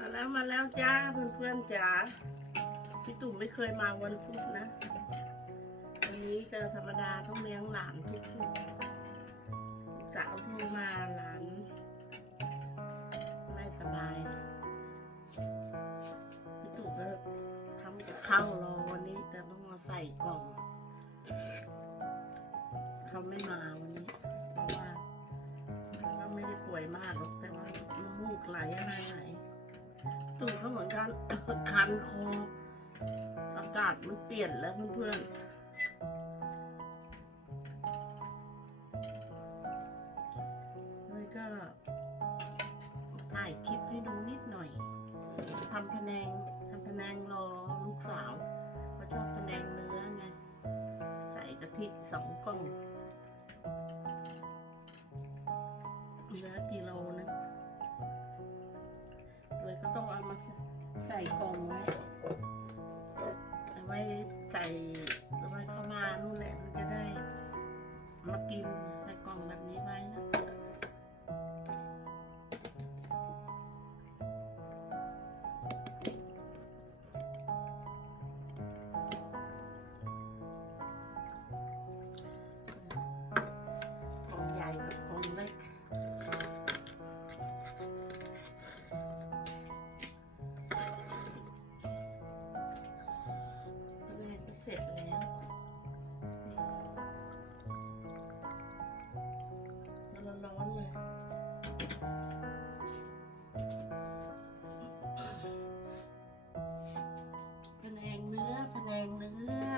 มาแล้วมาแล้วจ้าเพื่อนๆจ๋าพี่ตุ่มไม่เคยมาวันพุธนะวันนี้จะธรรมดาต้องเลี้ยงหลานทุกพุธสาวโทรมาหลาน ไม่สบายพี่ตุ่มก็ทำกับข้าวรอวันนี้แต่ต้องมาใส่กล่องเขาไม่มาวันนี้เพราะว่าก็ไม่ได้ป่วยมากหรอกแต่ว่ามูกไหลอะไรไหล ตุ่มก็เหมือนกัน คันคออากาศมันเปลี่ยนแล้วเพื่อนๆเลยก็ถ่ายคลิปให้ดูนิดหน่อยทำพะแนงทำพะแนงรอลูกสาวเขาชอบพะแนงเนื้อไง ใส่กะทิสองกล่องเนื้อกิโล ใส่กล่องไว้เอาไว้ใส่เอาไว้เข้ามานู่นแหละมันจะได้มากิน ร็จแล้วมันร้อนๆเลยพนงเนื้อพนงเนื้อ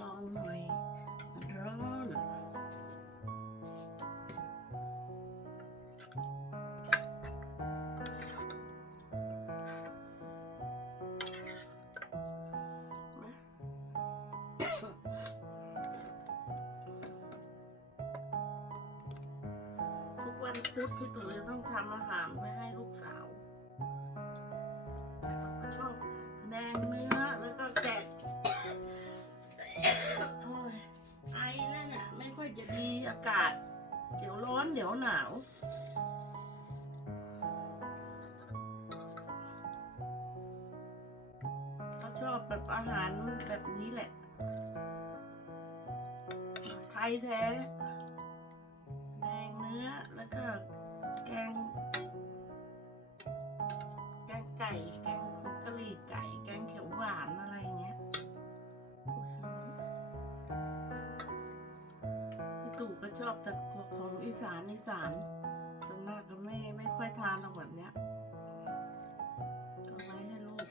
ร้อนหน่อยมันร้อน วันพุธที่ตูจะต้องทำอาหารไว้ให้ลูกสาวแต่เขาก็ชอบแดงเนื้อแล้วก็แกะโอ้ยไอแล้วเนี่ยไม่ค่อยจะดีอากาศ เดี๋ยวร้อนเดี๋ยวหนาวเขาชอบแบบอาหารแบบนี้แหละ ไทยแท้ นื้อแล้วก็แกง แกงไก่ แกงผงกะหรี่ไก่ แกงเขียวหวานอะไรอย่างเงี้ยโอ้ยร้อนพี่ตู่ก็ชอบแต่ของอีสานอีสานส่วนมากก็ไม่ไม่ค่อยทานหรอกแบบเนี้ยเอาไว้ให้ลูก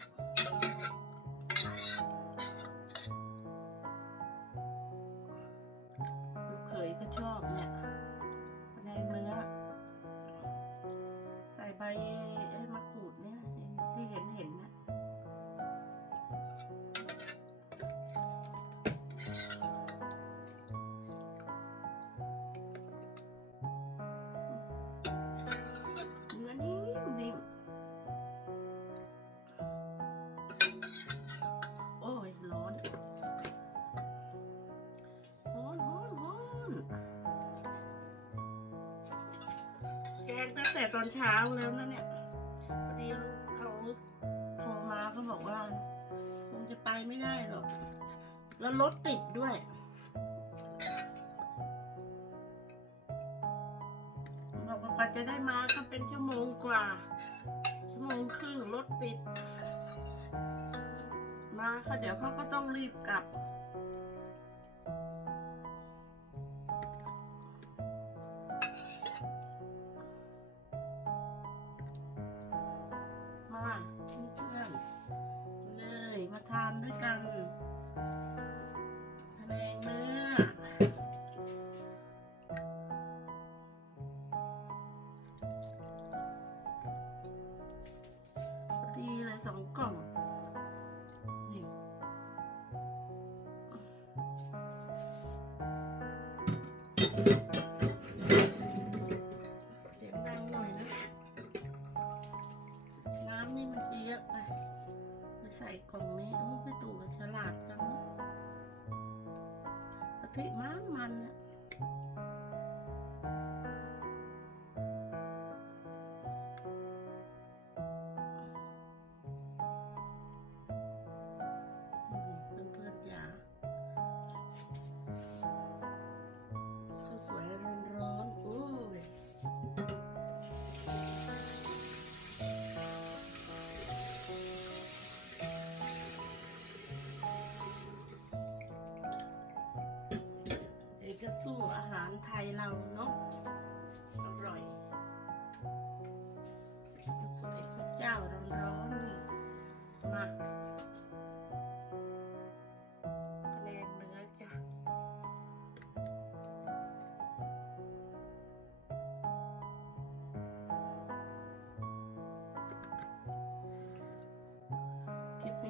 ตั้งแต่ตอนเช้าแล้วนะเนี่ยพอดีลูกเขาโทรมาเขาบอกว่า คงจะไปไม่ได้หรอก แล้วรถติดด้วย บอกว่ากว่าจะได้มาก็เป็นชั่วโมงกว่า ชั่วโมงครึ่งรถติด มาเขาเดี๋ยวเขาก็ต้องรีบกลับ เพื่อนเลยมาทานด้วยกันพะแนงเนื้อพอดีเลยสองกล่องนี่ ยอะไปไปใส่กล่องนี้โอ้พี่ตู่ก็ฉลาดจังนะกะทิมันมันเนี่ย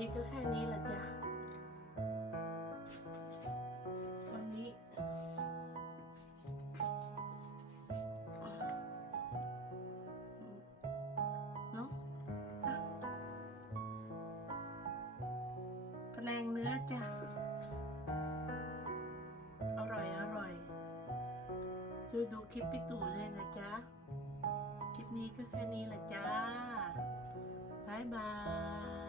นี้ก็แค่นี้ละจ้ะ วันนี้ เนาะอะพะแนงเนื้อจ้ะ อร่อย อร่อยช่วยดูคลิปพี่ตู่เลยนะจ๊ะ คลิปนี้ก็แค่นี้ละจ้าบายบาย